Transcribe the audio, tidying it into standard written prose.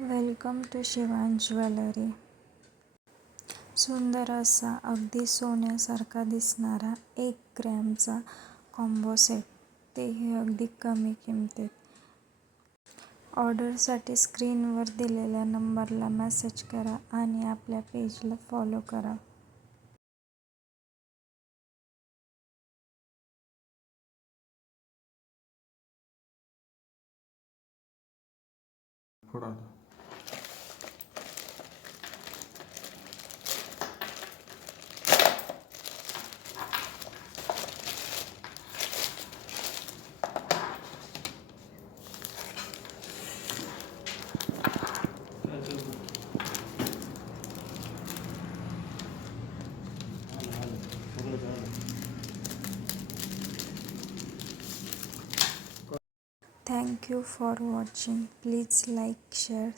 Welcome to Shivansh jewellery. सुंदर असा अगदी सोन्यासारखा दिसणारा 1 ग्रॅमचा कॉम्बो सेट, तेही अगदी कमी किमतीत. ऑर्डरसाठी स्क्रीनवर दिलेल्या नंबरला मेसेज करा आणि आपल्या पेजला फॉलो करा. Thank you for watching. Please like, share,